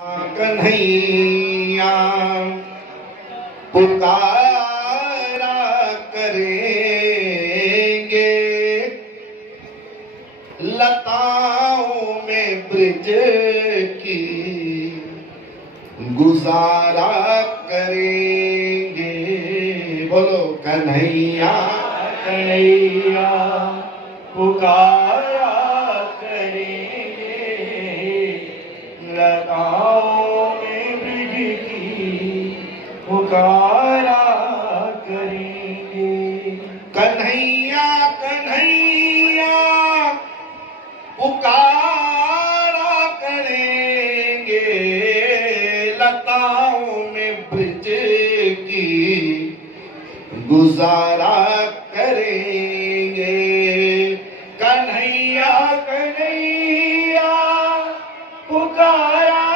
कन्हैया पुकारा करेंगे, लताओं में ब्रिज की गुजारा करेंगे। बोलो कन्हैया कन्हैया पुकारा करेंगे, लताओं में ब्रिज की पुकारा करेंगे। कन्हैया कन्हैया पुकारा करेंगे, लताओं में ब्रिज की गुजारा करेंगे। कन्हैया कन्हैया पुकारा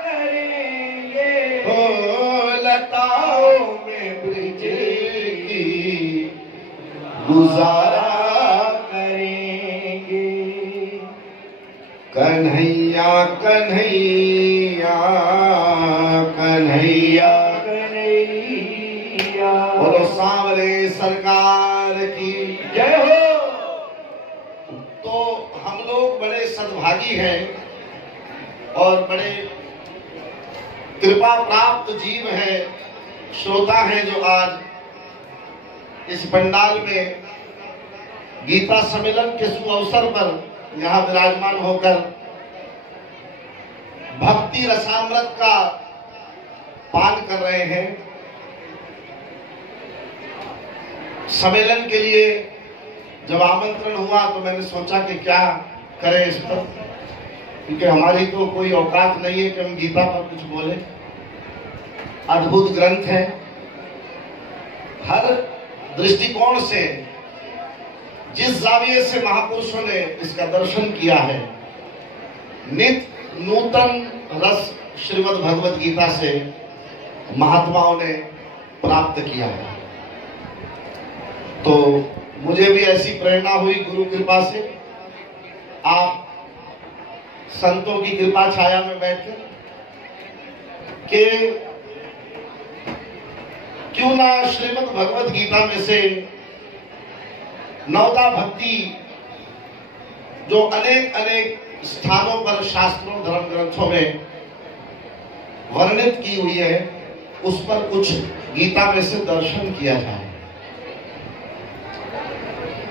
करेंगे, ओ लताओं में ब्रिज की गुजारा करेंगे। कन्हैया कन्हैया कन्हैया कन्हैया बोलो सांवरे सरकार की जय हो। तो हम लोग बड़े सद्भागी हैं और बड़े कृपा प्राप्त जीव हैं, श्रोता हैं, जो आज इस पंडाल में गीता सम्मेलन के सुअवसर पर यहाँ विराजमान होकर भक्ति रसामृत का पान कर रहे हैं। सम्मेलन के लिए जब आमंत्रण हुआ तो मैंने सोचा कि क्या करें इस पर, क्योंकि हमारी तो कोई औकात नहीं है कि हम गीता पर कुछ बोले। अद्भुत ग्रंथ है, हर दृष्टिकोण से, जिस जाविये से महापुरुषों ने इसका दर्शन किया है, नित्य नूतन रस श्रीमद् भगवत गीता से महात्माओं ने प्राप्त किया है। तो मुझे भी ऐसी प्रेरणा हुई गुरु कृपा से, आप संतों की कृपा छाया में बैठकर, कि क्यों ना श्रीमद् भगवत गीता में से नवदा भक्ति जो अनेक अनेक स्थानों पर शास्त्रों धर्म ग्रंथों में वर्णित की हुई है, उस पर कुछ गीता में से दर्शन किया जाए।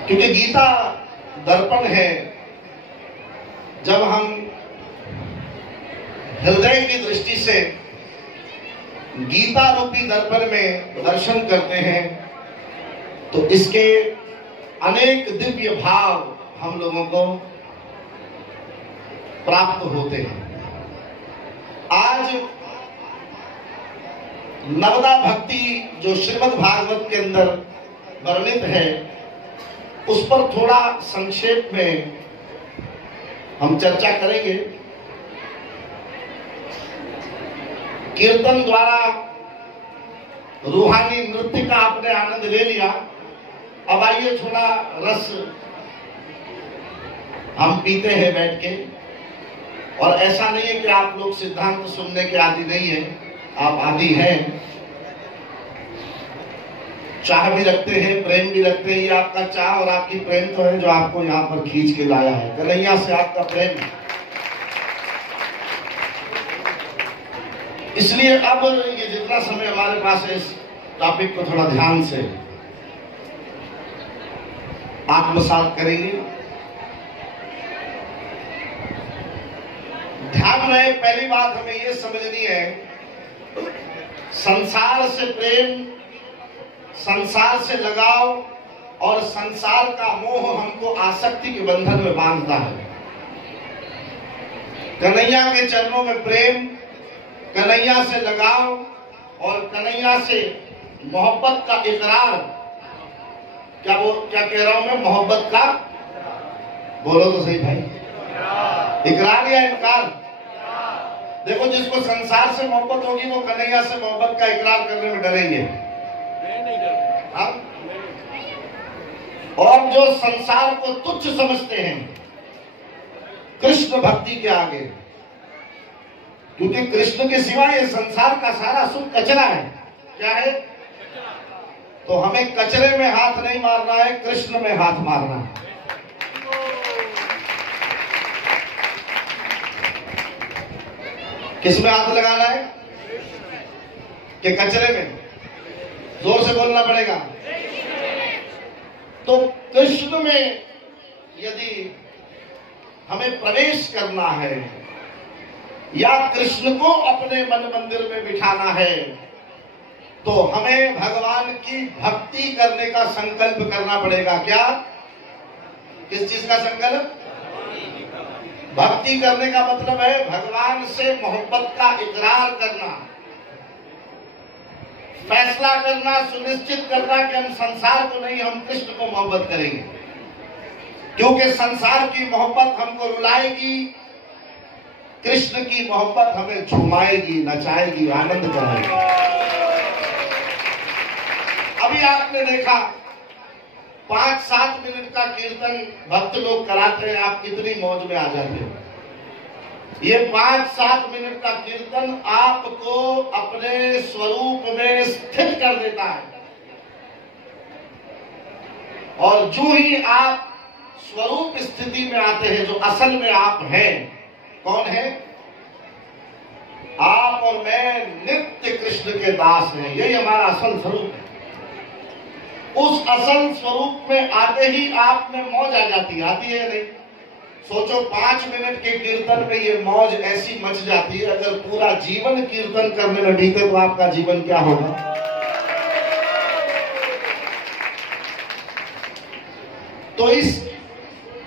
क्योंकि गीता दर्पण है, जब हम हृदय की दृष्टि से गीता रूपी दर्पण में दर्शन करते हैं तो इसके अनेक दिव्य भाव हम लोगों को प्राप्त होते हैं। आज नवदा भक्ति जो श्रीमद् भागवत के अंदर वर्णित है, उस पर थोड़ा संक्षेप में हम चर्चा करेंगे। कीर्तन द्वारा रूहानी नृत्य का आपने आनंद ले लिया, अब आइए थोड़ा रस हम पीते हैं बैठ के। और ऐसा नहीं है कि आप लोग सिद्धांत सुनने के आदि नहीं है, आप आदि हैं, चाह भी रखते हैं, प्रेम भी रखते हैं। ये आपका चाह और आपकी प्रेम तो है जो आपको यहाँ पर खींच के लाया है। कन्हैया से आपका प्रेम है। इसलिए अब ये जितना समय हमारे पास है, इस टॉपिक को थोड़ा ध्यान से आत्मसात करेंगे। ध्यान रहे, पहली बात हमें ये समझनी है, संसार से प्रेम, संसार से लगाव और संसार का मोह हमको आसक्ति के बंधन में बांधता है। कन्हैया के चरणों में प्रेम, कन्हैया से लगाव और कन्हैया से मोहब्बत का इकरार, क्या कह रहा हूं मैं, मोहब्बत का, बोलो तो सही भाई, इकरार या इनकार। देखो, जिसको संसार से मोहब्बत होगी वो कन्हैया से मोहब्बत का इकरार करने में डरेंगे। हाँ? और जो संसार को तुच्छ समझते हैं कृष्ण भक्ति के आगे, क्योंकि कृष्ण के सिवा ये संसार का सारा सुख कचरा है। क्या है? तो हमें कचरे में हाथ नहीं मारना है, कृष्ण में हाथ मारना है। किस में हाथ लगाना है? कि कचरे में? जोर से बोलना पड़ेगा। तो कृष्ण में यदि हमें प्रवेश करना है या कृष्ण को अपने मन मंदिर में बिठाना है, तो हमें भगवान की भक्ति करने का संकल्प करना पड़ेगा। क्या? किस चीज का संकल्प? भक्ति करने का मतलब है भगवान से मोहब्बत का इकरार करना, फैसला करना, सुनिश्चित करना कि हम संसार को नहीं, हम कृष्ण को मोहब्बत करेंगे। क्योंकि संसार की मोहब्बत हमको रुलाएगी, कृष्ण की मोहब्बत हमें झुमाएगी, नचाएगी, आनंद कराएगी। अभी आपने देखा 5-7 मिनट का कीर्तन भक्त लोग कराते हैं, आप कितनी मौज में आ जाते हो। ये 5-7 मिनट का कीर्तन आपको अपने स्वरूप में स्थित कर देता है, और जो ही आप स्वरूप स्थिति में आते हैं, जो असल में आप हैं, कौन है? आप और मैं नित्य कृष्ण के दास हैं। यही हमारा असल स्वरूप है। उस असल स्वरूप में आते ही आप में मौज आ जाती है। आती है नहीं? सोचो 5 मिनट के कीर्तन में ये मौज ऐसी मच जाती है, अगर पूरा जीवन कीर्तन करने में बीते तो आपका जीवन क्या होगा? तो इस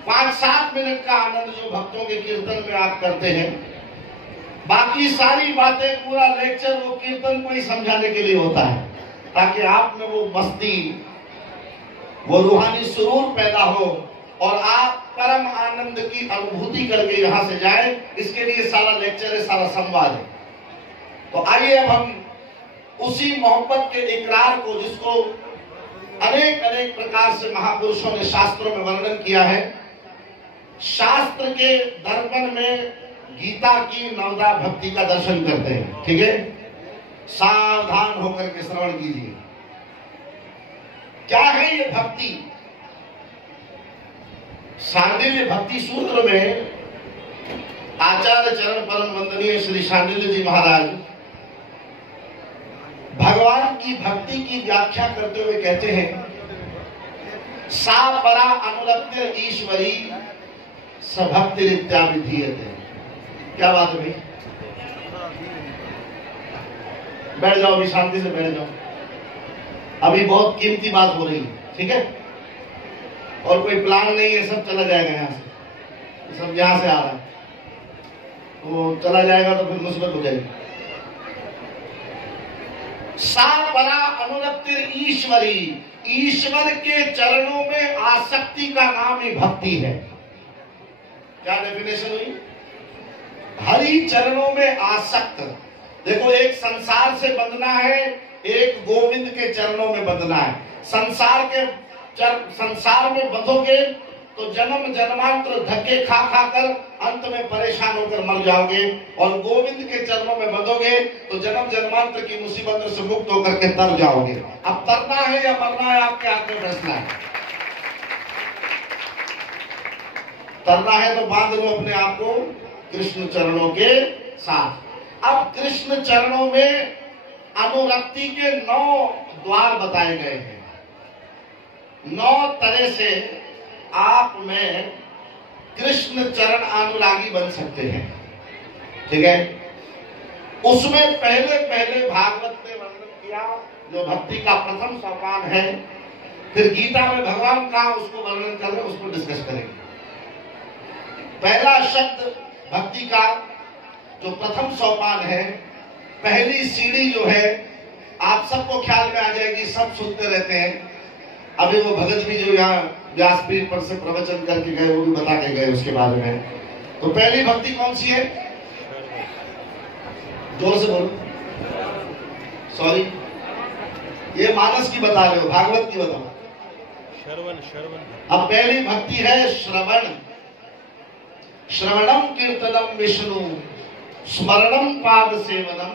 5-7 मिनट का आनंद जो भक्तों के कीर्तन में आप करते हैं, बाकी सारी बातें, पूरा लेक्चर वो कीर्तन को ही समझाने के लिए होता है, ताकि आप में वो मस्ती, वो रूहानी सुरूर पैदा हो और आप परम आनंद की अनुभूति करके यहां से जाए। इसके लिए सारा लेक्चर है, सारा संवाद है। तो आइए अब हम उसी मोहब्बत के इकरार को, जिसको अनेक अनेक प्रकार से महापुरुषों ने शास्त्रों में वर्णन किया है, शास्त्र के दर्पण में गीता की नवदा भक्ति का दर्शन करते हैं। ठीक है? सावधान होकर के श्रवण कीजिए। क्या है ये भक्ति? शांडिल्य भक्ति सूत्र में आचार्य चरण परम वंदनीय श्री शांडिल्य जी महाराज भगवान की भक्ति की व्याख्या करते हुए कहते हैं, सा परा अनुरक्ति ईश्वरी सभक्ति इत्याभिधीयते। क्या बात है भाई? बैठ जाओ, अभी शांति से बैठ जाओ। अभी बहुत कीमती बात हो रही है। ठीक है? और कोई प्लान नहीं है, सब चला जाएगा यहाँ से, सब यहाँ से आ रहा है, तो चला जाएगा तो फिर मुसीबत हो जाएगी। सा परा अनुरक्ति ईश्वरी, ईश्वर के चरणों में आसक्ति का नाम ही भक्ति है। क्या डेफिनेशन हुई? हरि चरणों में आसक्त। देखो, एक संसार से बंधना है, एक गोविंद के चरणों में बंधना है। संसार में बंधोगे तो जन्म जन्मांतर धक्के खा खाकर अंत में परेशान होकर मर जाओगे, और गोविंद के चरणों में बंधोगे तो जन्म जन्मांतर की मुसीबतों से मुक्त होकर के तर जाओगे। अब तरना है या मरना है, आपके हाथ में फैसला है। तरना है तो बांध लो अपने आप को कृष्ण चरणों के साथ। अब कृष्ण चरणों में अनुरक्ति के 9 द्वार बताए गए हैं। 9 तरह से आप में कृष्ण चरण अनुरागी बन सकते हैं। ठीक है? उसमें पहले भागवत ने वर्णन किया, जो भक्ति का प्रथम सोपान है। फिर गीता में भगवान का उसको वर्णन कर रहे हैं, उसको डिस्कस करेंगे। पहला शब्द भक्ति का जो प्रथम सोपान है, पहली सीढ़ी जो है, आप सबको ख्याल में आ जाएगी, सब सुनते रहते हैं। अभी वो भगत भी जो यहाँ व्यासपीठ पर से प्रवचन करके गए, वो भी बता के गए उसके बारे में। तो पहली भक्ति कौन सी है? जोर से बोलो। सॉरी, ये मानस की बता रहे हो, भागवत की बताओ। अब पहली भक्ति है श्रवण। श्रवणम कीर्तनम विष्णु स्मरणम पाद सेवनम,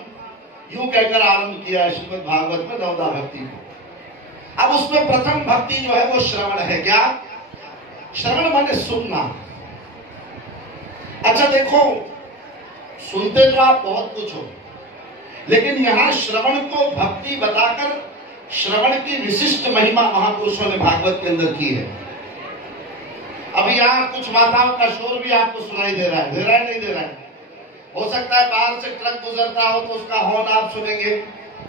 यूं कहकर आरंभ किया श्रीमद् भागवत में नवदा भक्ति को। अब उसमें प्रथम भक्ति जो है वो श्रवण है। क्या श्रवण माने सुनना। अच्छा देखो, सुनते तो आप बहुत कुछ हो, लेकिन यहां श्रवण को भक्ति बताकर श्रवण की विशिष्ट महिमा महापुरुषों ने भागवत के अंदर की है। अभी यहाँ कुछ माताओं का शोर भी आपको सुनाई दे रहा है नहीं दे रहा है? हो सकता है बाहर से ट्रक गुजरता हो तो उसका हॉर्न आप सुनेंगे,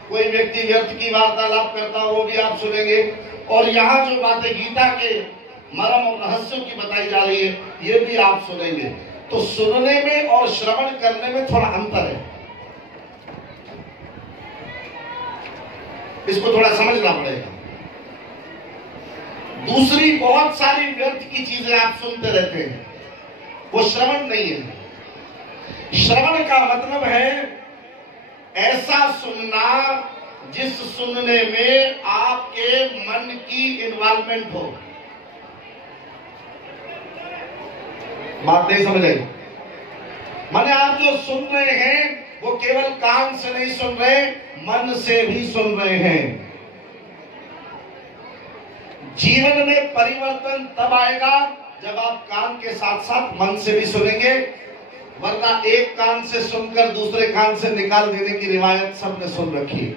कोई व्यक्ति व्यर्थ की वार्तालाप करता हो वो भी आप सुनेंगे, और यहाँ जो बातें गीता के मर्म और रहस्यों की बताई जा रही है ये भी आप सुनेंगे। तो सुनने में और श्रवण करने में थोड़ा अंतर है, इसको थोड़ा समझना पड़ेगा। दूसरी बहुत सारी व्यर्थ की चीजें आप सुनते रहते हैं, वो श्रवण नहीं है। श्रवण का मतलब है ऐसा सुनना जिस सुनने में आपके मन की इन्वॉल्वमेंट हो। बात नहीं समझ आई? माने आप जो सुन रहे हैं वो केवल कान से नहीं सुन रहे, मन से भी सुन रहे हैं। जीवन में परिवर्तन तब आएगा जब आप कान के साथ साथ मन से भी सुनेंगे, वरना एक कान से सुनकर दूसरे कान से निकाल देने की रिवायत सबने सुन रखी है।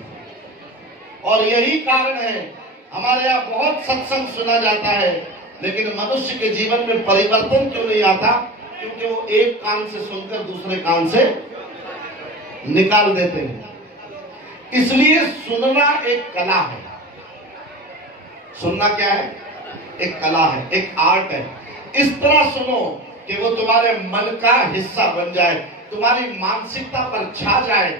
और यही कारण है हमारे यहाँ बहुत सत्संग सुना जाता है, लेकिन मनुष्य के जीवन में परिवर्तन क्यों नहीं आता? क्योंकि वो एक कान से सुनकर दूसरे कान से निकाल देते हैं। इसलिए सुनना एक कला है। सुनना क्या है? एक कला है, एक आर्ट है। इस तरह सुनो कि वो तुम्हारे मन का हिस्सा बन जाए, तुम्हारी मानसिकता पर छा जाए।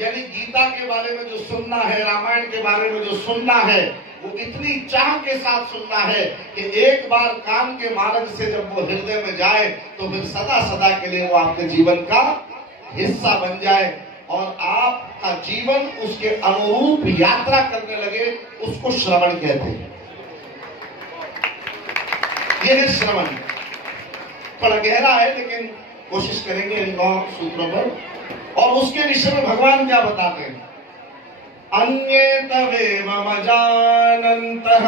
यानी गीता के बारे में जो सुनना है, रामायण के बारे में जो सुनना है, वो इतनी चाह के साथ सुनना है कि एक बार कान के मार्ग से जब वो हृदय में जाए तो फिर सदा सदा के लिए वो आपके जीवन का हिस्सा बन जाए और आपका जीवन उसके अनुरूप यात्रा करने लगे। उसको श्रवण कहते हैं। यह है श्रवण। थोड़ा गहरा है लेकिन कोशिश करेंगे इन 9 सूत्रों पर। और उसके विषय में भगवान क्या बताते हैं? अन्येतवेवमजानन्तः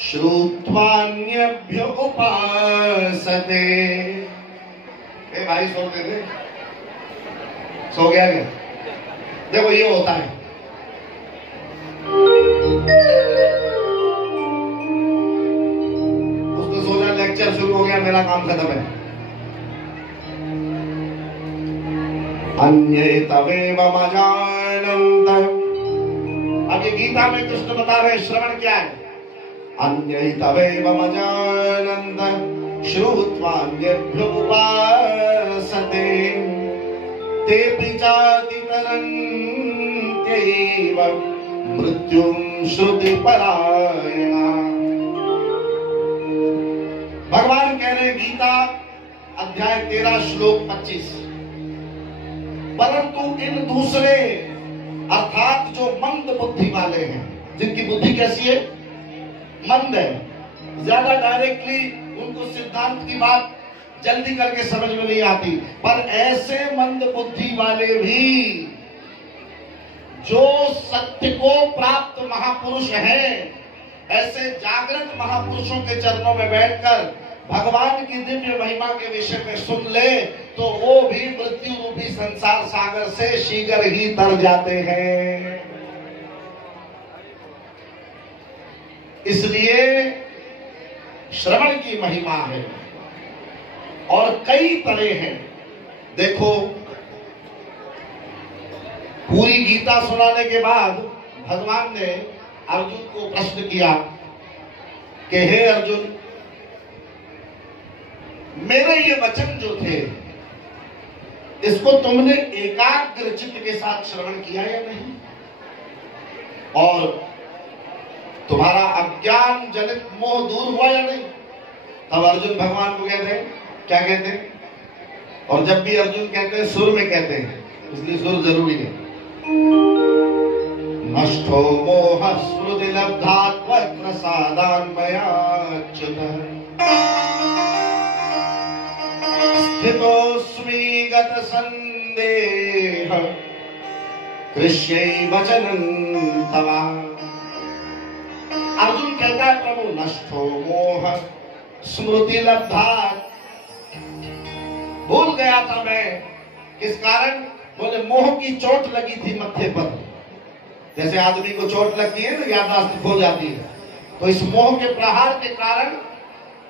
श्रुत्वान्यभ्यो उपासते। ए भाई सो गए थे? सो गया क्या? देखो ये होता है, उसको सोचा लेक्चर शुरू हो गया, मेरा काम खत्म है। अन्येतवेवमजानन्तः, अब ये गीता में कृष्ण बता रहे श्रवण क्या है। अन्येतवेवमजानन्तः श्रुत्वान्यभ्यो उपासते तेऽपि चातितरन्त्यैव मृत्युं श्रुतिपरायणा। भगवान कह रहे गीता अध्याय 13 श्लोक 25, परंतु इन दूसरे अर्थात जो मंद बुद्धि वाले हैं, जिनकी बुद्धि कैसी है? मंद है, ज्यादा डायरेक्टली उनको सिद्धांत की बात जल्दी करके समझ में नहीं आती, पर ऐसे मंद बुद्धि वाले भी जो सत्य को प्राप्त महापुरुष हैं, ऐसे जागृत महापुरुषों के चरणों में बैठकर भगवान की दिव्य महिमा के विषय में सुन ले तो वो भी मृत्यु रूपी संसार सागर से शीघ्र ही तर जाते हैं। इसलिए श्रवण की महिमा है और कई तरह हैं। देखो, पूरी गीता सुनाने के बाद भगवान ने अर्जुन को प्रश्न किया कि हे अर्जुन, मेरे ये वचन जो थे इसको तुमने एकाग्र चित्त के साथ श्रवण किया या नहीं? और तुम्हारा अज्ञान जनित मोह दूर हुआ या नहीं? तब अर्जुन भगवान को कहते हैं, क्या कहते हैं? और जब भी अर्जुन कहते हैं सुर में कहते हैं, इसलिए सुर जरूरी है। नष्टो मोह स्मृति लब्धात्मप्रसादान्मयाच्युत स्थितोऽस्मि गतसन्देहे संदेह कृष्यै वचनं तवा। अर्जुन कहता है प्रभु नष्टो मोह स्मृति लब्धा। भूल गया था मैं, किस कारण? बोले मोह की चोट लगी थी मत्थे पर। जैसे आदमी को चोट लगती है तो याददाश्त खो जाती है, तो इस मोह के प्रहार के कारण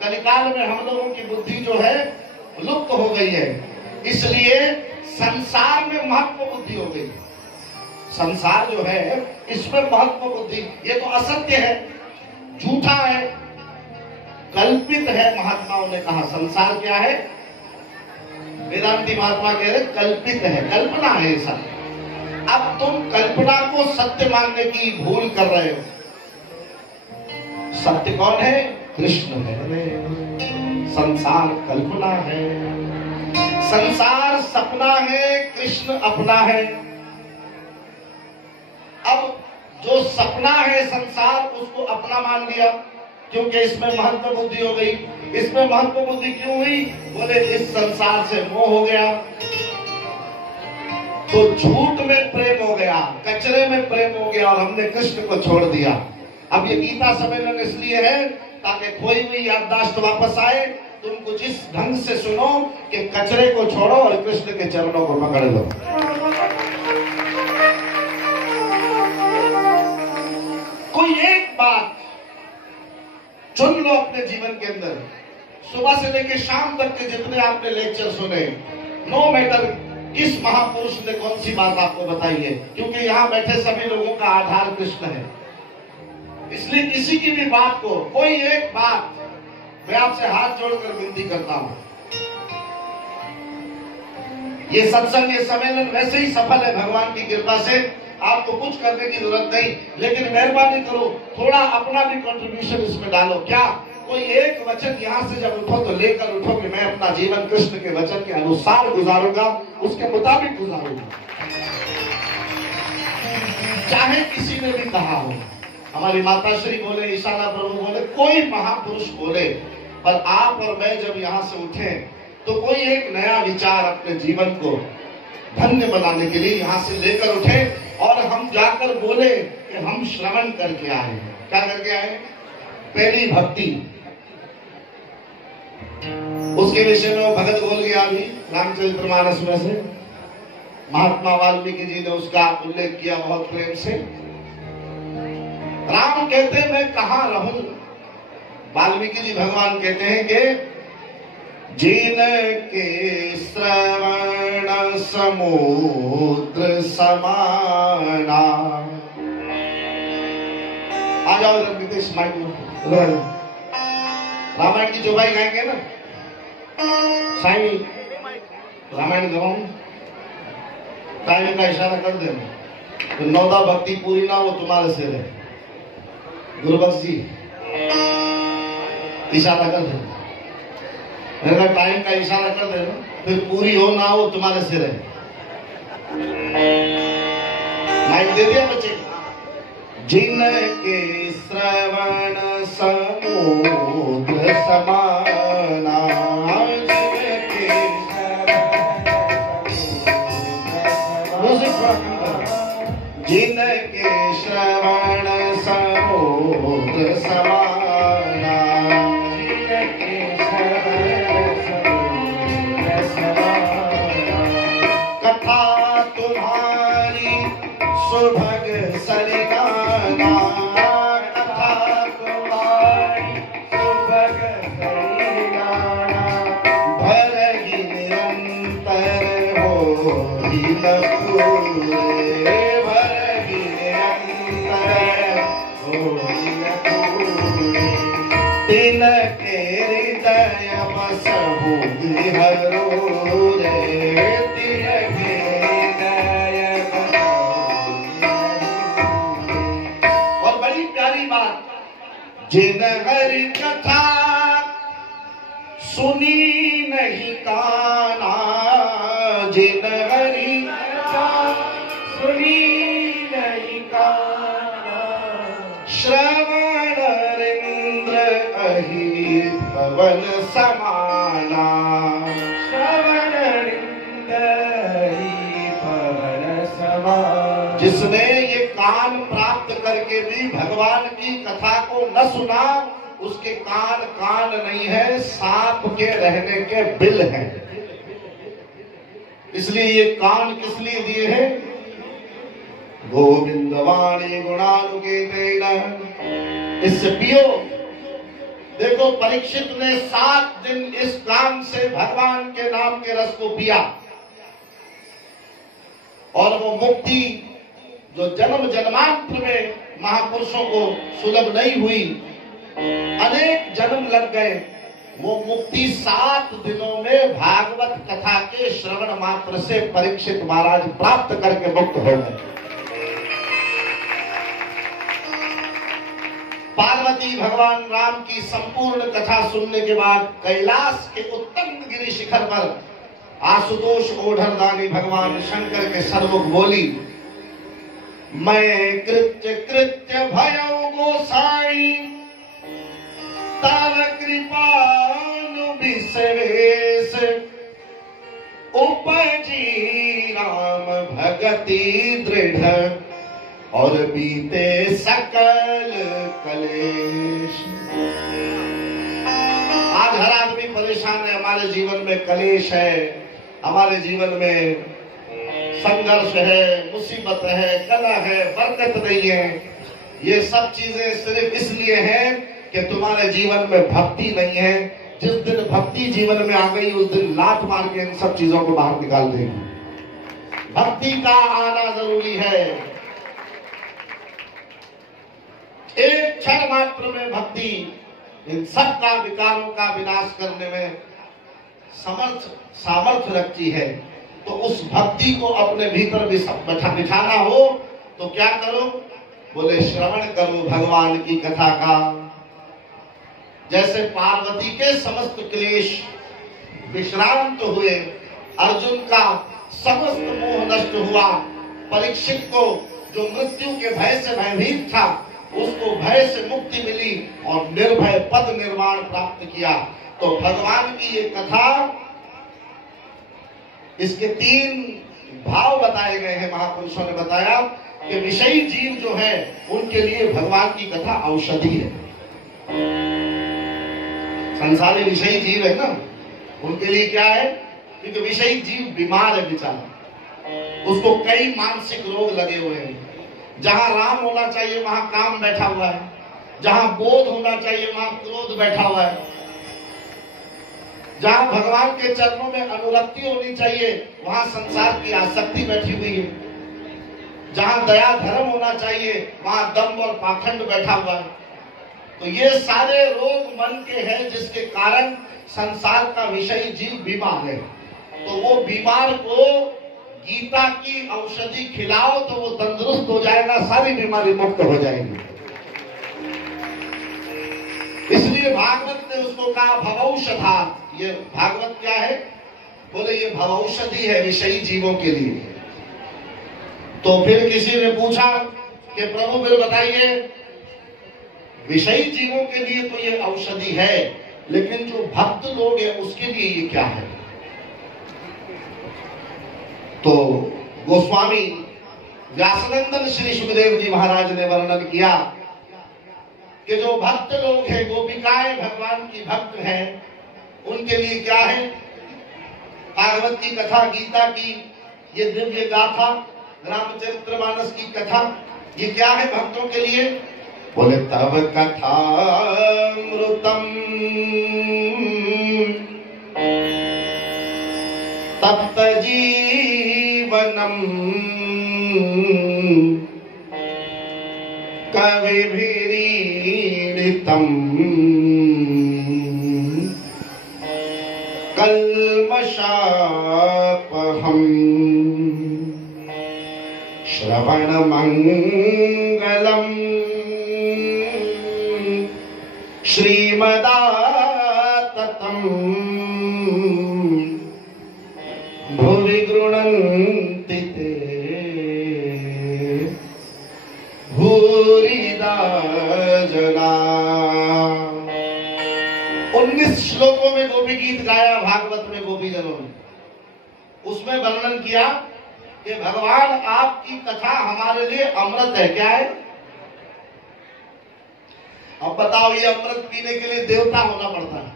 कलिकाल में हम लोगों की बुद्धि जो है लुप्त हो गई है। इसलिए संसार में महत्व बुद्धि हो गई। संसार जो है इसमें महत्व बुद्धि, ये तो असत्य है, झूठा है, कल्पित है। महात्माओं ने कहा संसार क्या है? वेदांती महात्मा कह रहे कल्पित है, कल्पना है ऐसा। अब तुम कल्पना को सत्य मानने की भूल कर रहे हो। सत्य कौन है? कृष्ण है। संसार कल्पना है, संसार सपना है, कृष्ण अपना है। अब जो सपना है संसार, उसको अपना मान लिया, क्योंकि इसमें महत्व बुद्धि हो गई। इसमें महत्व बुद्धि क्यों हुई? बोले इस संसार से मोह हो गया, तो झूठ में प्रेम हो गया, कचरे में प्रेम हो गया, और हमने कृष्ण को छोड़ दिया। अब ये गीता सम्मेलन इसलिए है ताकि खोई हुई याददाश्त वापस आए। तुम कुछ इस ढंग से सुनो कि कचरे को छोड़ो और कृष्ण के चरणों को पकड़ लो। कोई एक बात चुन लो अपने जीवन के अंदर। सुबह से लेकर शाम तक के जितने आपने लेक्चर सुने, नो मैटर किस महापुरुष ने कौन सी बात आपको बताई है, क्योंकि यहाँ बैठे सभी लोगों का आधार कृष्ण है। इसलिए किसी की भी बात को, कोई एक बात, मैं आपसे हाथ जोड़कर विनती करता हूं। ये सत्संग, ये सम्मेलन वैसे ही सफल है भगवान की कृपा से। आपको कुछ करने की जरूरत नहीं, लेकिन मेहरबानी करो थोड़ा अपना भी कंट्रीब्यूशन इसमें डालो। क्या? कोई एक वचन यहाँ से जब उठो तो लेकर उठो कि मैं अपना जीवन कृष्ण के वचन के अनुसार गुजारूंगा, उसके मुताबिक गुजारूंगा। चाहे किसी ने भी कहा हो, हमारी माता श्री बोले, ईशाना प्रभु बोले, कोई महापुरुष बोले, पर आप और मैं जब यहाँ से उठे तो कोई एक नया विचार अपने जीवन को धन्य बनाने के लिए यहाँ से लेकर उठे, और हम जाकर बोले कि हम श्रवण करके आए। क्या करके आए? पहली भक्ति। उसके विषय में भगत बोल गया अभी रामचरितमानस में से। महात्मा वाल्मीकि जी ने उसका उल्लेख किया बहुत प्रेम से। राम कहते मैं कहां रहूं? वाल्मीकि जी भगवान कहते हैं कि जिनके श्रवण समुद्र समाना। आ जाओ नीतीश माइक में। रामायण की चौपाई गाएंगे ना साईं? रामायण गाऊं, टाइम का इशारा कर देना। तो नौदा भक्ति पूरी ना हो तुम्हारे सिर है। गुरुबख्श जी इशारा कर देना, टाइम का इशारा कर देना, फिर पूरी हो ना हो तुम्हारे सिर है। माइक दे दिया बच्चे। जिनके श्रवण समुद्र समाना, जिनके श्रवण समुद्र समाना, कथा तुम्हारी सुभग सरिगाना, कथा तुम्हारी सुभग सरिगाना, भरहि निरंतर होहि न पूरे, भरहि निरंतर होहि न पूरे, तिनके हृदय बसहु हरो रे, तिनके हृदय बसहु। और बड़ी प्यारी बात, जिन हरि कथा सुनी नहीं काना, जिन हरि कथा सुनी नहीं काना, श्रवण इंद्र अहि पवन समाना, श्रवण इंद्र अहि जिसने ये कान प्राप्त करके भी भगवान की कथा को न सुना, उसके कान कान नहीं है, सांप के रहने के बिल हैं। इसलिए ये कान किस लिए दिए हैं? गोविंद वाणी गुणानुकेतेन, इससे पियो। देखो परीक्षित ने 7 दिन इस कान से भगवान के नाम के रस को पिया, और वो मुक्ति जो जन्म जन्मांतर में महापुरुषों को सुलभ नहीं हुई, अनेक जन्म लग गए, वो मुक्ति 7 दिनों में भागवत कथा के श्रवण मात्र से परीक्षित महाराज प्राप्त करके मुक्त हो गए। पार्वती भगवान राम की संपूर्ण कथा सुनने के बाद कैलाश के उत्तंग गिरि शिखर पर आशुतोष ओढ़रदानी भगवान शंकर के सन्मुख बोली, मैं कृत्य कृत्य भयौ गोसाई, तव कृपानुविशेष, उपजी राम भगति दृढ़, और बीते सकल कलेश। आज हर आदमी परेशान है, हमारे जीवन में कलेश है, हमारे जीवन में संघर्ष है, मुसीबत है, कलह है, बरकत नहीं है। ये सब चीजें सिर्फ इसलिए हैं कि तुम्हारे जीवन में भक्ति नहीं है। जिस दिन भक्ति जीवन में आ गई, उस दिन लात मार के इन सब चीजों को बाहर निकाल देगी। भक्ति का आना जरूरी है। एक क्षण मात्र में भक्ति इन सब का विकारों का विनाश करने में सामर्थ्य रखती है। तो उस भक्ति को अपने भीतर भी बिठाना हो तो क्या करो? बोले श्रवण करो भगवान की कथा का। जैसे पार्वती के समस्त क्लेश विश्रांत हुए, अर्जुन का समस्त मोह नष्ट हुआ, परीक्षित को जो मृत्यु के भय से भयभीत था उसको भय से मुक्ति मिली और निर्भय पद निर्माण प्राप्त किया। तो भगवान की ये कथा, इसके 3 भाव बताए गए हैं। महापुरुषों ने बताया कि विषयी जीव जो है उनके लिए भगवान की कथा औषधि है। संसारी विषयी जीव है ना, उनके लिए क्या है? क्योंकि विषयी जीव बीमार है बेचारा, उसको कई मानसिक रोग लगे हुए हैं। जहां राम होना चाहिए वहां काम बैठा हुआ है, जहां बोध होना चाहिए वहां क्रोध बैठा हुआ है, जहां भगवान के चरणों में अनुरक्ति होनी चाहिए वहां संसार की आसक्ति बैठी हुई है, जहां दया धर्म होना चाहिए वहां दम्भ और पाखंड बैठा हुआ है। तो ये सारे रोग मन के हैं, जिसके कारण संसार का विषयी जीव बीमार है। तो वो बीमार को गीता की औषधि खिलाओ तो वो तंदुरुस्त हो जाएगा, सारी बीमारी मुक्त हो जाएगी। इसलिए भागवत ने उसको कहा भवौषधा। ये भागवत क्या है? बोले ये भवौषधि है विषयी जीवों के लिए। तो फिर किसी ने पूछा कि प्रभु फिर बताइए, विषयी जीवों के लिए तो ये औषधि है, लेकिन जो भक्त लोग हैं उसके लिए ये क्या है? तो गोस्वामी व्यासनंदन श्री सुखदेव जी महाराज ने वर्णन किया कि जो भक्त लोग हैं, गोपिकाएं भगवान की भक्त हैं, उनके लिए क्या है? भागवत की कथा, गीता की ये दिव्य गाथा, रामचरितमानस की कथा, ये क्या है भक्तों के लिए? बोले तब कथा अमृतम तप्त जीवनम कविभिरीडितम कल्मषापहम् श्रवण मंगलम श्रीमदाततम् भुवि गृह्णन्ति ते भूरिदा जना। 19 श्लोकों में गोपी गीत गाया भागवत में गोपीजनों ने। उसमें वर्णन किया कि भगवान आपकी कथा हमारे लिए अमृत है। क्या है? अब बताओ, ये अमृत पीने के लिए देवता होना पड़ता है,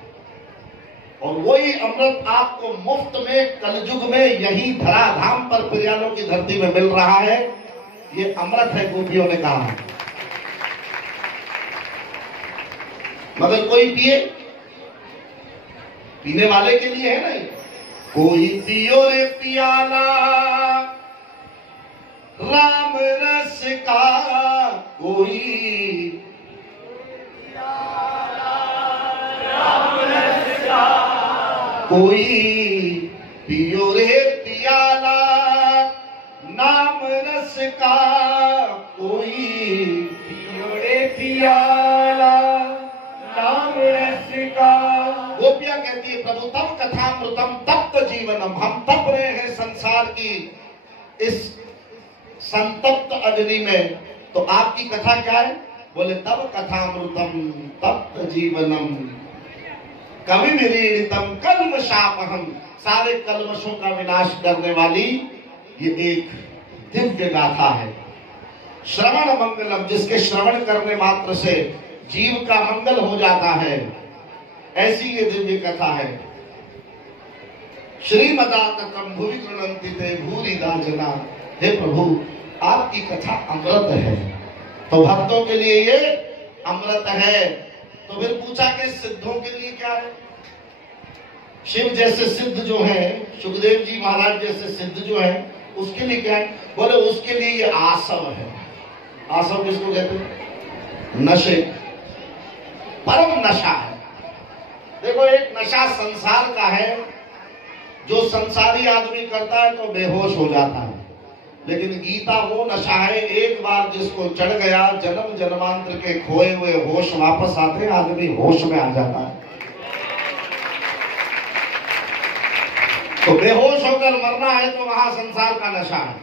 और वही अमृत आपको मुफ्त में कलयुग में यही धराधाम पर प्रियालों की धरती में मिल रहा है। ये अमृत है, गोपियों ने कहा। मगर कोई पिए, पीने वाले के लिए है ना ये। कोई पियो रे पियाला राम रस का, कोई राम रस का, कोई पियो रे पियाला नाम रस का, कोई पियो रे पियाला नाम रस का। गोपियां कहती है, प्रभु तब कथामृतम तप्त जीवनम, हम तप रहे हैं संसार की इस संतप्त अग्नि में, तो आपकी कथा क्या है? बोले तब कथामृतम तप्त जीवनम कवि विरीडितम कल्मषापहम, सारे कल्मषों का विनाश करने वाली ये एक दिव्य गाथा है। श्रवण मंगलम, जिसके श्रवण करने मात्र से जीव का मंगल हो जाता है, ऐसी ये दिव्य कथा है। श्रीमदातकम भुवि गृह्णन्ति ते भूरिदा जना, हे प्रभु आपकी कथा अमृत है, तो भक्तों के लिए ये अमृत है। तो फिर पूछा कि सिद्धों के लिए क्या है? शिव जैसे सिद्ध जो है, सुखदेव जी महाराज जैसे सिद्ध जो है, उसके लिए क्या है? बोले उसके लिए ये आसव है। आसव किसको कहते हैं? नशे, परम नशा है। देखो, एक नशा संसार का है, जो संसारी आदमी करता है तो बेहोश हो जाता है, लेकिन गीता वो नशा है, एक बार जिसको चढ़ गया, जन्म जन्मांतर के खोए हुए होश वापस आते हैं, आदमी होश में आ जाता है। तो बेहोश होकर मरना है तो वहां संसार का नशा है,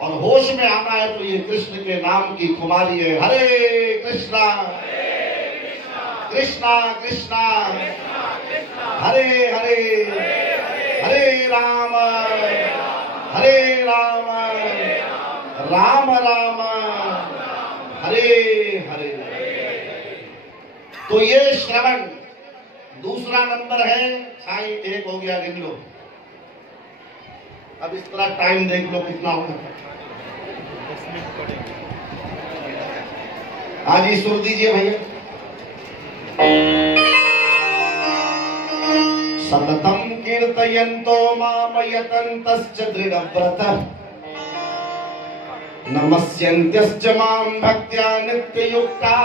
और होश में आना है तो ये कृष्ण के नाम की खुमारी है। हरे कृष्णा कृष्णा कृष्णा हरे हरे, हरे राम राम राम हरे हरे। तो ये श्रवण दूसरा नंबर है। साईं एक हो गया, गिन लो। अब इस तरह टाइम देख लो कितना होगा। आज ही सुर दीजिए भैया। सततम कीर्तयन्तो माम यतन्तश्च दृढव्रतः नमस्यन्त्यश्च मां भक्त्या नित्ययुक्ता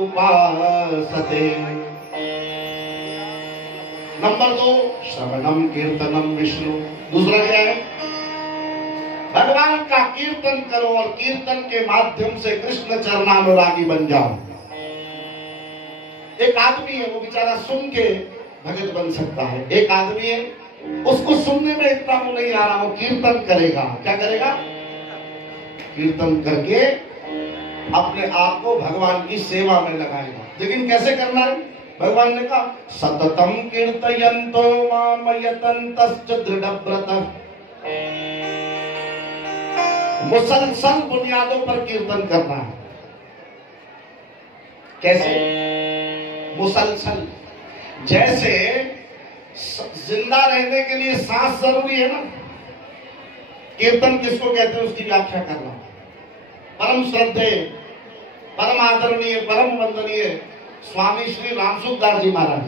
उपासते। नंबर 2 श्रवणम कीर्तनम विष्णु। दूसरा क्या है? भगवान का कीर्तन करो और कीर्तन के माध्यम से कृष्ण चरणानुरागी बन जाओ। एक आदमी है, वो बेचारा सुन के भगत बन सकता है। एक आदमी है, उसको सुनने में इतना वो नहीं आ रहा, वो कीर्तन करेगा। क्या करेगा? कीर्तन करके अपने आप को भगवान की सेवा में लगाएगा। लेकिन कैसे करना है? भगवान ने कहा सततम कीर्तयन्तो माम यतन्तश्च दृढव्रतः, मुसलसल बुनियादों पर कीर्तन करना है। कैसे? मुसलसल, जैसे जिंदा रहने के लिए सांस जरूरी है ना, कीर्तन किसको कहते हैं उसकी व्याख्या करना। परम श्रद्धेय, परम आदरणीय, परम वंदनीय स्वामी श्री रामसुखदास जी महाराज,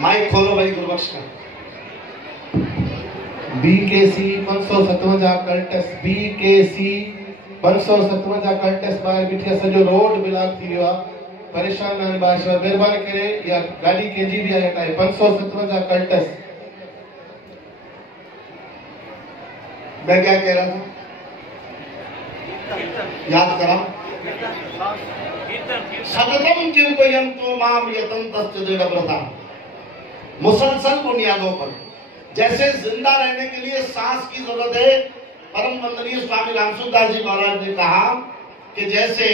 माइक खोलो भाई गुरुबख्श का। BKC 557 कल्टस, BKC 557 कल्टस बार बिठिया सजो रोड ब्लॉक थी वियो आहे। परेशान न बाशा, महिरबानी करे या गाड़ी कंहिंजी बि आहे हटाए। 557 कल्टस। मैं क्या कह रहा था? याद करा। सततम कीर्तयन्तो माम यतन्तश्च दृढव्रतः, मुसलसल बुनियादों पर। जैसे जिंदा रहने के लिए सांस की जरूरत है, परम वंदनीय स्वामी रामसुखदास जी महाराज ने कहा कि जैसे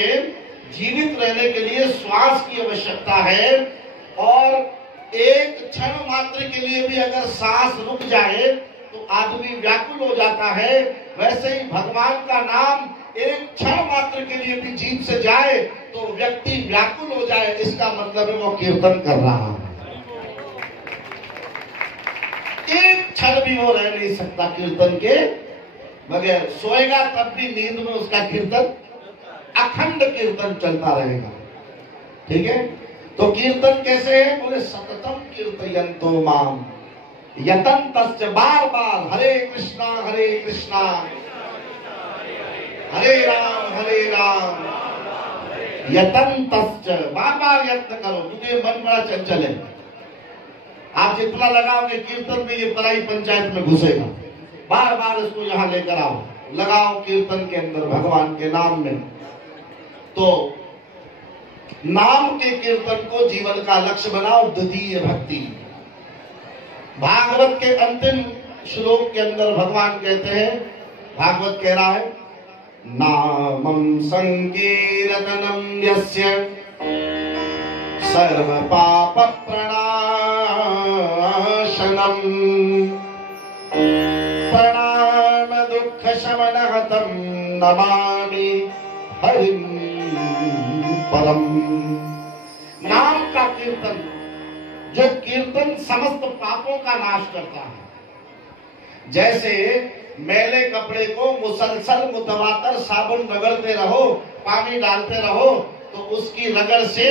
जीवित रहने के लिए श्वास की आवश्यकता है, और एक क्षण मात्र के लिए भी अगर सांस रुक जाए तो आदमी व्याकुल हो जाता है। वैसे ही भगवान का नाम एक क्षण मात्र के लिए भी जीभ से जाए तो व्यक्ति व्याकुल हो जाए, इसका मतलब है वो कीर्तन कर रहा है। एक क्षण भी वो रह नहीं सकता कीर्तन के बगैर। सोएगा तब भी नींद में उसका कीर्तन, अखंड कीर्तन चलता रहेगा। ठीक है, तो कीर्तन कैसे है? बोले सततम कीर्तयन्तो माम यतन्तश्च, बार बार हरे कृष्णा हरे राम यतन्तश्च, बार बार यत्न करो, क्योंकि मन बड़ा चंचल है। आप जितना लगाओगे कीर्तन में, ये पराई पंचायत में घुसेगा। बार बार इसको यहाँ लेकर आओ, लगाओ कीर्तन के अंदर भगवान के नाम में। तो नाम के कीर्तन को जीवन का लक्ष्य बनाओ, द्वितीय भक्ति। भागवत के अंतिम श्लोक के अंदर भगवान कहते हैं, भागवत कह रहा है, नामं संकीर्तनं यस्य सर्व पाप प्रणाशनम प्रणाम दुख शमनः तं नमामि हरिं परम। नाम का कीर्तन, जो कीर्तन समस्त पापों का नाश करता है। जैसे मैले कपड़े को मुसलसल मुतवातर साबुन रगड़ते रहो, पानी डालते रहो, तो उसकी रगड़ से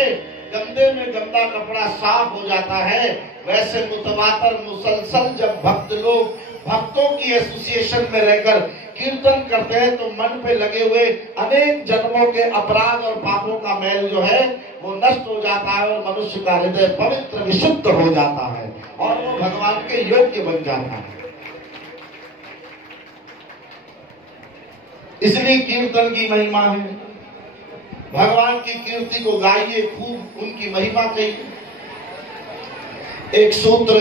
गंदे में गंदा कपड़ा साफ हो जाता है। वैसे मुतवातर मुसलसल जब भक्त लोग भक्तों की एसोसिएशन में रहकर कीर्तन करते हैं तो मन पे लगे हुए अनेक जन्मों के अपराध और पापों का मैल जो है वो नष्ट हो जाता है और मनुष्य का हृदय पवित्र विशुद्ध हो जाता है और वो भगवान के योग्य बन जाता है। इसलिए कीर्तन की महिमा है। भगवान की कीर्ति को गाइए, खूब उनकी महिमा कहिए। एक सूत्र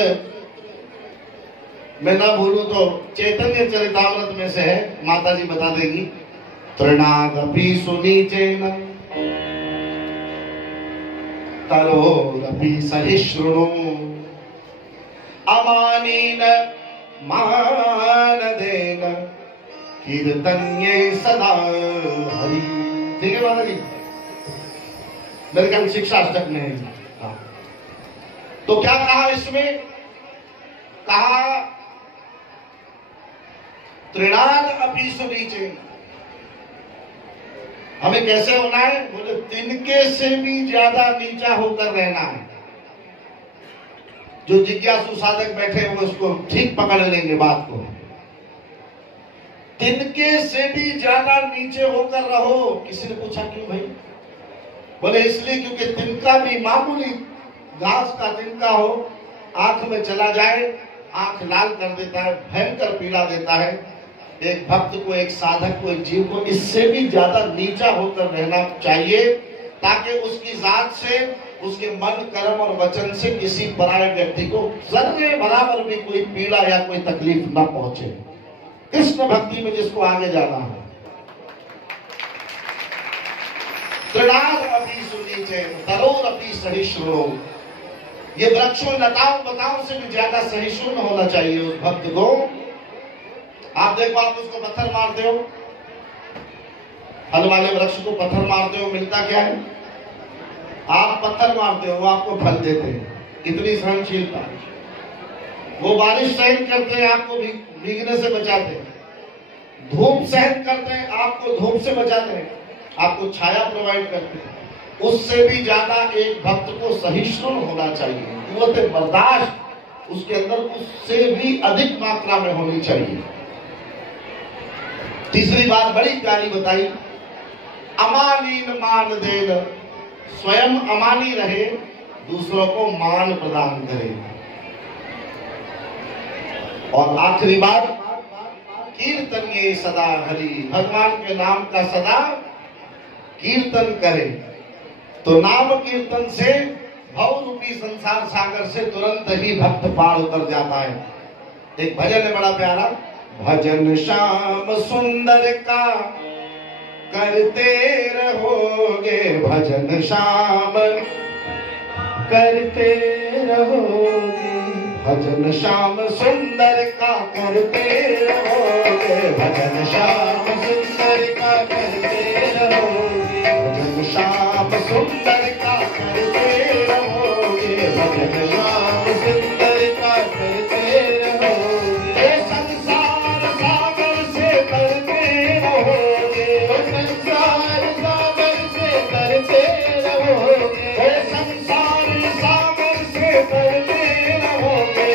मैं ना भूलूं तो चैतन्य चरितामृत में से है, माता जी बता देगी। तृणादपि सुनीचेन तरोरपि सहिष्णु अमानीन मानदेन कीर्तन्ये सदा हरि। ठीक है माता जी, मेरे ख्याल शिक्षा अष्टक में है। हाँ। तो क्या कहा इसमें? कहा तृणाद अपि सुनीचे। हमें कैसे होना है? बोले तिनके से भी ज्यादा नीचा होकर रहना है। जो जिज्ञासु साधक बैठे हुए उसको ठीक पकड़ लेंगे बात को। तिनके से भी ज्यादा नीचे होकर रहो। किसी ने पूछा क्यों भाई? बोले इसलिए क्योंकि तिनका भी मामूली घास का तिनका हो, आंख में चला जाए, आंख लाल कर देता है, भयंकर पीड़ा देता है। एक भक्त को, एक साधक को, एक जीव को इससे भी ज्यादा नीचा होकर रहना चाहिए ताकि उसकी जात से, उसके मन, कर्म और वचन से किसी पराये व्यक्ति को जर्रे बराबर भी कोई पीड़ा या कोई तकलीफ न पहुंचे। कृष्ण भक्ति में जिसको आगे जाना है। तृणाद अपि सुनीचे तरोर अपि सहिष्णु। ये वृक्षों, लताओं, बताओं से भी ज्यादा सहिष्णु होना चाहिए उस भक्त को। आप देखो, आप उसको पत्थर मारते हो, फल वाले वृक्ष को पत्थर मारते हो, मिलता क्या है? आप पत्थर मारते हो, वो आपको फल देते हैं। इतनी सहनशीलता। वो बारिश सहन करते हैं, आपको भीगने से बचाते हैं। धूप सहन करते हैं, आपको धूप से बचाते हैं, आपको छाया प्रोवाइड करते हैं। उससे भी ज्यादा एक भक्त को सहिष्णु होना चाहिए। कुव्वत बर्दाश्त उसके अंदर उससे भी अधिक मात्रा में होनी चाहिए। तीसरी बात बड़ी प्यारी बताई, अमानीन मान देन। स्वयं अमानी रहे, दूसरों को मान प्रदान करे। और आखिरी बात, कीर्तन ये सदा हरि। भगवान के नाम का सदा कीर्तन करे तो नाम कीर्तन से भव रूपी संसार सागर से तुरंत ही भक्त पार उतर जाता है। एक भजन है बड़ा प्यारा, भजन श्याम सुंदर का करते रहोगे, भजन श्याम करते रहोगे, भजन श्याम सुंदर का करते रहोगे, भजन श्याम सुंदर का करते रहोगे, भजन श्याम सुंदर का करते रहोगे, भजन श्याम सुंदर का करते रहोगे। हे संसार सागर से करते रहोगे, संसार सागर से करते रहोगे, हे संसार सागर से करते रहोगे,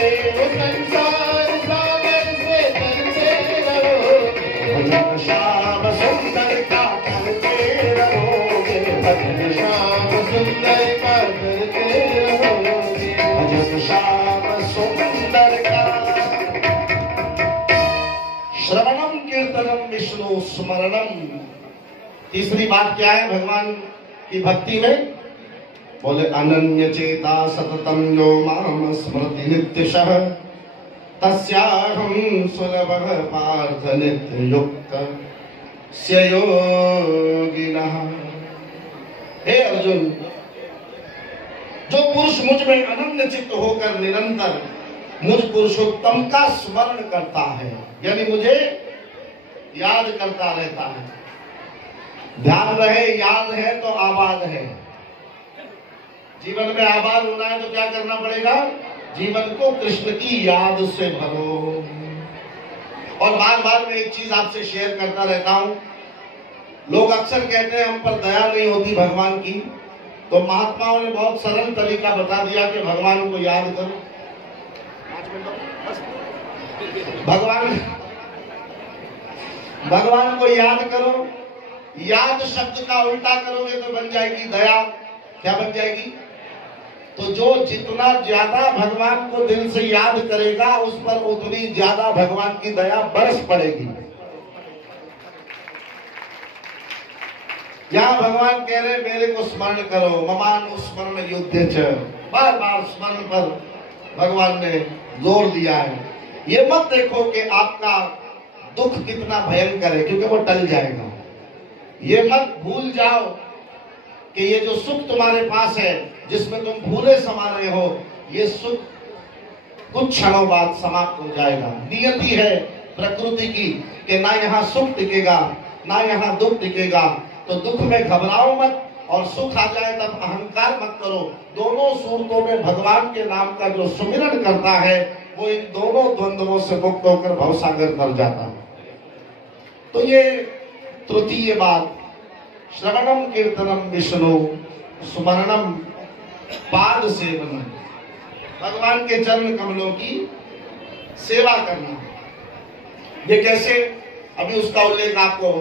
संसार सागर से करते रहोगे। भजन श्याम सुंदर का करते रहोगे, भजन श्याम सुंदर का करते रहोगे, भजन श्याम सुंदर का। श्रवणम कीर्तनम विष्णु स्मरणम। तीसरी बात क्या है भगवान की भक्ति में? बोले अनन्य चेता सततम यो माम स्मृति नित्यशः तस्याहं सुलभः पार्थ नित्य युक्त योगिनः। हे अर्जुन, जो पुरुष मुझ में अनन्य चित्त होकर निरंतर मुझ पुरुषोत्तम का स्मरण करता है, यानी मुझे याद करता रहता है। ध्यान रहे, याद है तो आबाद है। जीवन में आबाद होना है तो क्या करना पड़ेगा? जीवन को कृष्ण की याद से भरो। और बार बार मैं एक चीज आपसे शेयर करता रहता हूं। लोग अक्सर कहते हैं हम पर दया नहीं होती भगवान की, तो महात्माओं ने बहुत सरल तरीका बता दिया कि भगवान को याद करो। भगवान को याद करो। याद शब्द का उल्टा करोगे तो बन जाएगी दया। क्या बन जाएगी? तो जो जितना ज्यादा भगवान को दिल से याद करेगा उस पर उतनी ज्यादा भगवान की दया बरस पड़ेगी। यहाँ भगवान कह रहे मेरे को स्मरण करो, ममानुस्मरण युद्धे च। बार बार स्मरण पर भगवान ने जोर दिया है। ये मत देखो कि आपका दुख कितना भयंकर है, क्योंकि वो टल जाएगा। ये मत भूल जाओ कि ये जो सुख तुम्हारे पास है, जिसमें तुम भूले समा रहे हो, ये सुख कुछ क्षणों बाद समाप्त हो जाएगा। नियति है प्रकृति की कि ना यहाँ सुख टिकेगा ना यहाँ दुख टिकेगा। तो दुख में घबराओ मत, और सुख आ जाए तब अहंकार मत करो। दोनों सूरतों में भगवान के नाम का जो सुमिरन करता है वो इन दोनों द्वंद्वों से मुक्त होकर भवसागर तर जाता है। तो ये तृतीय बात, श्रवणम कीर्तनम विष्णु स्मरणम पाद सेवनम, भगवान के चरण कमलों की सेवा करना। ये कैसे? अभी उसका उल्लेख आपको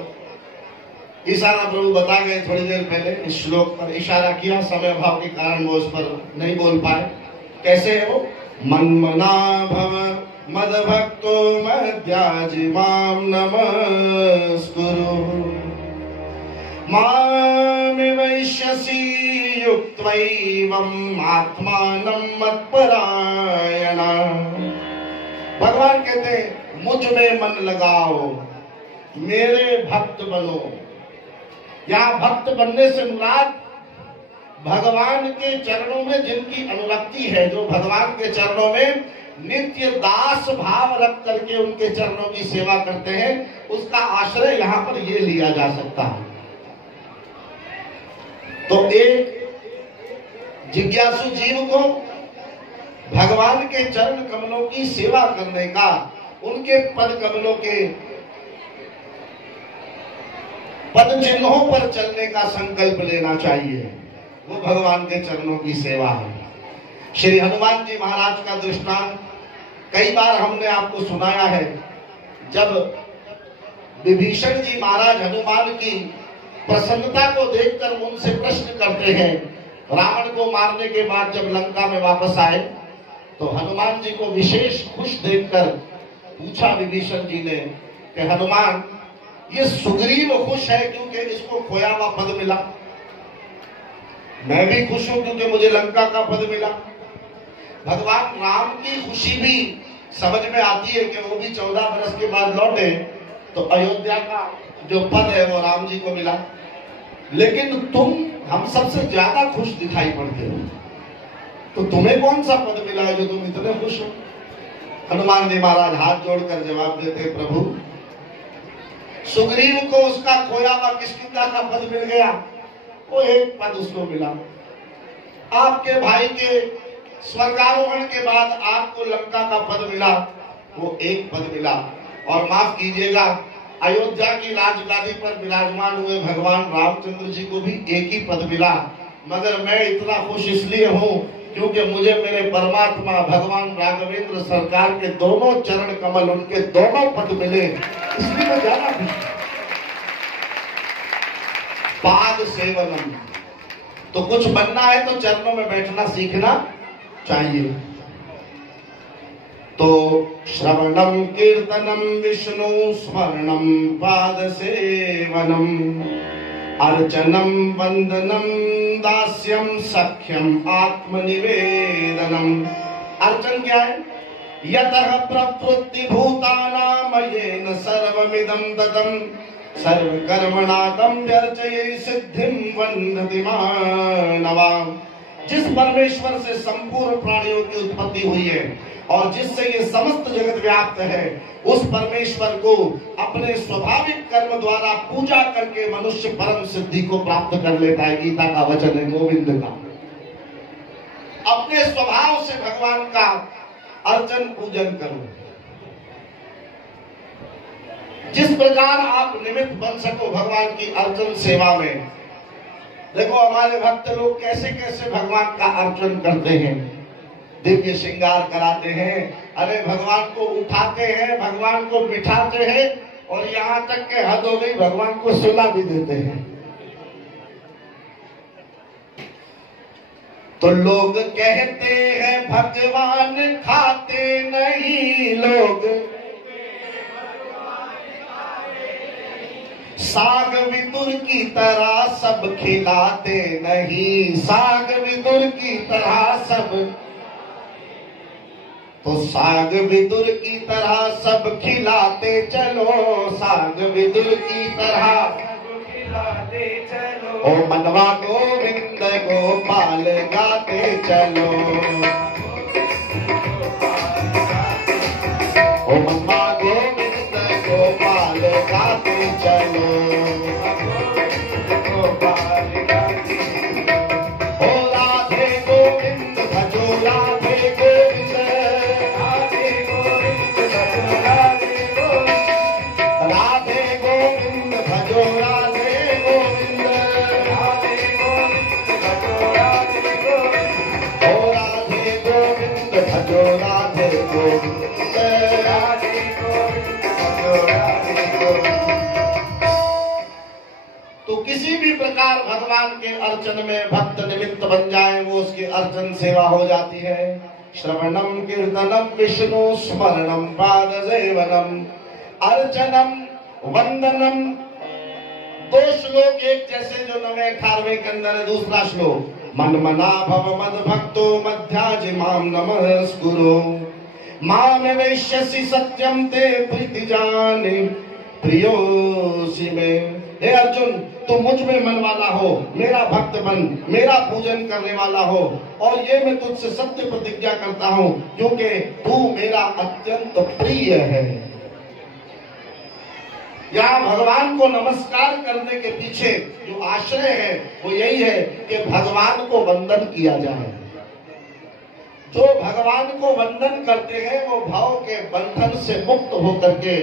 इशारा प्रभु बता गए थोड़ी देर पहले। इस श्लोक पर इशारा किया, समय अभाव के कारण वो उस पर नहीं बोल पाए। कैसे है वो? मन्मना भव मद भक्तो मध्याजि माम नमस्कुरु मामे वैश्यसि युक्त्वैवम् आत्मानं मत्परायणा। भगवान कहते हैं मुझ में मन लगाओ, मेरे भक्त बनो। यहाँ भक्त बनने से मुराद भगवान के चरणों में जिनकी अनुरक्ति है, जो भगवान के चरणों में नित्य दास भाव रख करके उनके चरणों की सेवा करते हैं, उसका आश्रय यहाँ पर ये लिया जा सकता है। तो एक जिज्ञासु जीव को भगवान के चरण कमलों की सेवा करने का, उनके पद कमलों के पद चिन्हों पर चलने का संकल्प लेना चाहिए। वो भगवान के चरणों की सेवा है। श्री हनुमान जी महाराज का दृष्टांत कई बार हमने आपको सुनाया है। जब विभीषण जी महाराज हनुमान की प्रसन्नता को देखकर उनसे प्रश्न करते हैं, रावण को मारने के बाद जब लंका में वापस आए तो हनुमान जी को विशेष खुश देखकर पूछा विभीषण जी ने कि हनुमान, ये सुग्रीव खुश है क्योंकि इसको खोया हुआ पद मिला, मैं भी खुश हूं क्योंकि मुझे लंका का पद मिला। भगवान राम की खुशी भी समझ में आती है कि वो भी 14 वर्ष के बाद लौटे तो अयोध्या का जो पद है वो राम जी को मिला, लेकिन तुम हम सबसे ज्यादा खुश दिखाई पड़ते हो। तो तुम्हें कौन सा पद मिला है जो तुम इतने खुश हो? हनुमान जी महाराज हाथ जोड़कर जवाब देते, प्रभु सुग्रीव को उसका खोया हुआ किष्किंधा का पद मिल गया, वो एक पद उसको मिला। आपके भाई के स्वर्गारोहण के बाद आपको लंका का पद मिला, वो एक पद मिला। और माफ कीजिएगा, अयोध्या की राजगादी पर विराजमान हुए भगवान रामचंद्र जी को भी एक ही पद मिला। मगर मैं इतना खुश इसलिए हूँ क्योंकि मुझे मेरे परमात्मा भगवान राघवेंद्र सरकार के दोनों चरण कमल, उनके दोनों पद मिले, इसलिए मैं ज्यादा खुश। पाद सेवनम, तो कुछ बनना है तो चरणों में बैठना सीखना चाहिए। तो श्रवणम कीर्तनम विष्णु स्मरणम पाद सेवनम अर्चनम वंदनम दास्यम सख्यम आत्मनिवेदनम। अर्चन क्या है? यतः प्रवृत्ति भूतानां येन सर्वमिदं ततं सर्वकर्मणां व्यर्चये सिद्धिं वन्दति मानवा। जिस परमेश्वर से संपूर्ण प्राणियों की उत्पत्ति हुई है और जिससे ये समस्त जगत व्याप्त है, उस परमेश्वर को अपने स्वाभाविक कर्म द्वारा पूजा करके मनुष्य परम सिद्धि को प्राप्त कर लेता है। गीता का वचन है, गोविंद का। अपने स्वभाव से भगवान का अर्चन पूजन करो। जिस प्रकार आप निमित्त बन सको भगवान की अर्चन सेवा में। देखो हमारे भक्त लोग कैसे कैसे भगवान का अर्चन करते हैं, दिव्य श्रृंगार कराते हैं, अरे भगवान को उठाते हैं, भगवान को बिठाते हैं, और यहाँ तक के हद हो गई भगवान को सुला भी देते हैं। तो लोग कहते हैं भगवान खाते नहीं, लोग साग विदुर की तरह सब खिलाते नहीं, साग विदुर की तरह सब। तो साग विदुर की तरह सब खिलाते चलो, साग विदुर की तरह खिलाते चलो। ओ मनवा गोविंद गोपाल गाते चलो, ओ मनवा गोविंद गोपाल गाते चलो। ओ राधे गोविंद भजो राधे गोविंद, राधे गोविंद भजो राधे गोविंद, राधे गोविंद भजो राधे गोविंद, राधे गोविंद भजो राधे गोविंद। ओ राधे गोविंद भजो राधे गोविंद, राधे गोविंद भजो राधे गोविंद। तो किसी भी प्रकार भगवान के अर्चन में भक्त निमित्त बन जाए, वो उसकी अर्चन सेवा हो जाती है। श्रवणम कीर्तनम विष्णु स्मरणम पाद सेवनम अर्चनम वंदनम। दो श्लोक एक जैसे जो 9-18 के अंदर है। दूसरा श्लोक, मन मना भव मद भक्तो मध्याजि माम नमस्कुरु, माम वैश्यसि सत्यम ते प्रीति जाने प्रियोसि में। हे अर्जुन, तू मुझ में मन वाला हो, मेरा भक्त बन, मेरा पूजन करने वाला हो, और ये मैं तुझसे सत्य प्रतिज्ञा करता हूँ क्योंकि तू मेरा अत्यंत प्रिय है। यहाँ भगवान को नमस्कार करने के पीछे जो आश्रय है वो यही है कि भगवान को वंदन किया जाए। जो भगवान को वंदन करते हैं वो भाव के बंधन से मुक्त होकर के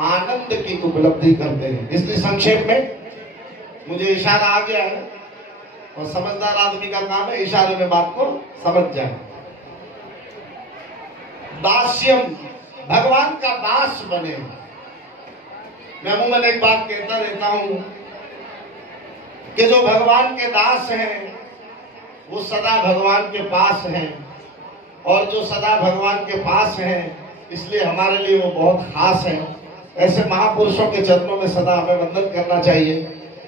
आनंद की उपलब्धि करते हैं। इसलिए संक्षेप में मुझे इशारा आ गया है, और समझदार आदमी का काम है इशारे में बात को समझ जाए। दास्यम, भगवान का दास बने। मैं अमूमन एक बात कहता रहता हूं कि जो भगवान के दास हैं वो सदा भगवान के पास हैं, और जो सदा भगवान के पास हैं इसलिए हमारे लिए वो बहुत खास हैं। ऐसे महापुरुषों के चरणों में सदा हमें वंदन करना चाहिए,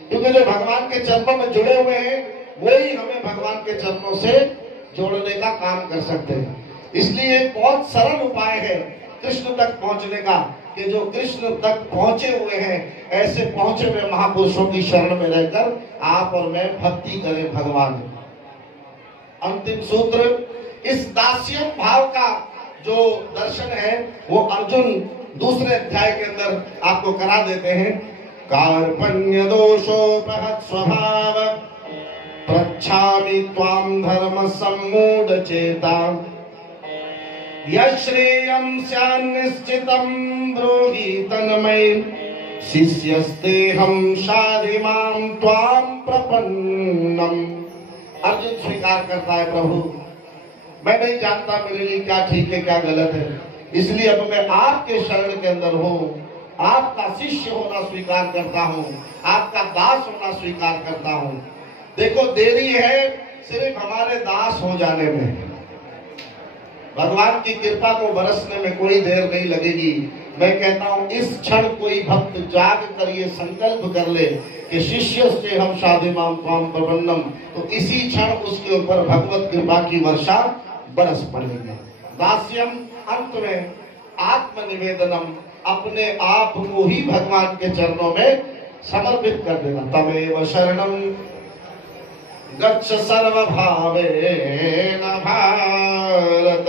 क्योंकि जो भगवान के चरणों में जुड़े हुए हैं वही हमें भगवान के चरणों से जोड़ने का काम कर सकते हैं। इसलिए एक बहुत सरल उपाय है कृष्ण तक पहुंचने का, कि जो कृष्ण तक पहुंचे हुए हैं ऐसे पहुंचे हुए महापुरुषों की शरण में रहकर आप और मैं भक्ति करें भगवान। अंतिम सूत्र, इस दास्यम भाव का जो दर्शन है वो अर्जुन दूसरे अध्याय के अंदर आपको करा देते हैं। कार्पण्य दोषोपहत स्वभाव प्रच्छामि त्वां धर्म सम्मूढ़ चेता यश्रेयं स्यान्निश्चितं ब्रूहि तन्मय शिष्यस्तेहं शाधिमां त्वां प्रपन्नम। अर्जुन स्वीकार करता है, प्रभु मैं नहीं जानता मेरे लिए क्या ठीक है क्या गलत है, इसलिए अब मैं आपके शरण के अंदर हूँ, आपका शिष्य होना स्वीकार करता हूँ, आपका दास होना स्वीकार करता हूँ। देखो देरी है सिर्फ हमारे दास हो जाने में, भगवान की कृपा को बरसने में कोई देर नहीं लगेगी। मैं कहता हूँ इस क्षण कोई भक्त जाग कर ये संकल्प कर ले कि शिष्य से हम शाधिमां त्वां प्रपन्नम, तो इसी क्षण उसके ऊपर भगवत कृपा की वर्षा बरस पड़ेगी। दास्यम अंत में आत्मनिवेदनम, अपने आप को ही भगवान के चरणों में समर्पित कर देना। तमेव शरणम गच्छ सर्वभावेन भारत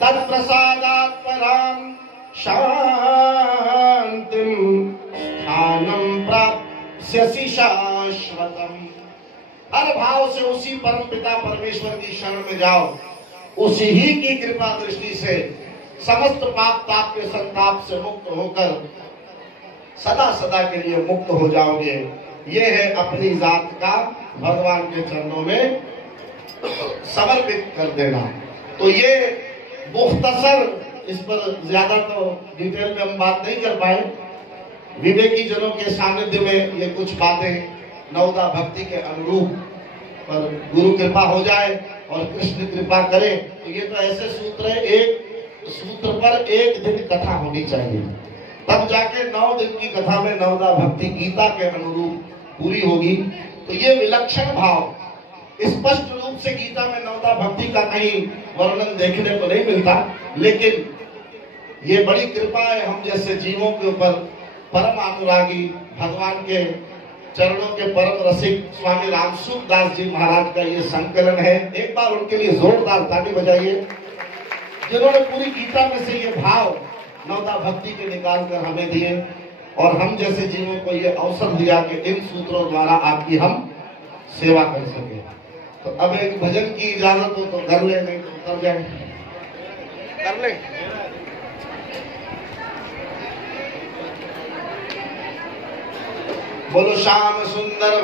तत्प्रसादात् परां शांतिं स्थानं प्राप्स्यसि शाश्वतम्। हर भाव से उसी परम पिता परमेश्वर की शरण में जाओ, उसी ही की कृपा दृष्टि से समस्त पाप ताप के संताप से मुक्त होकर सदा सदा के लिए मुक्त हो जाओगे। ये है अपनी जात का भगवान के चरणों में समर्पित कर देना। तो ये मुख्तसर, इस पर ज्यादा तो डिटेल में हम बात नहीं कर पाए। विवेकी जनों के सानिध्य में ये कुछ बातें नवदा भक्ति के अनुरूप, पर गुरु कृपा हो जाए और कृष्ण कृपा करे तो ये तो ऐसे सूत्र है, एक सूत्र पर एक दिन कथा होनी चाहिए, तब जाके 9 दिन की कथा में नवदा भक्ति गीता के अनुरूप पूरी होगी। तो ये विलक्षण भाव स्पष्ट रूप से गीता में नवदा भक्ति का कहीं वर्णन देखने को नहीं मिलता, लेकिन ये बड़ी कृपा है हम जैसे जीवों के ऊपर। परम अनुरागी भगवान के चरणों के परम रसिक स्वामी रामसुख दास जी महाराज का ये संकलन है। एक बार उनके लिए जोरदार ताली बजाइए, जिन्होंने पूरी गीता में से ये भाव नवदा भक्ति के निकाल कर हमें दिए और हम जैसे जीवों को ये अवसर दिया कि इन सूत्रों द्वारा आपकी हम सेवा कर सके। तो अब एक भजन की इजाजत हो तो कर ले, नहीं तो उतर जाए, कर ले। बोलो श्याम सुंदर भक्त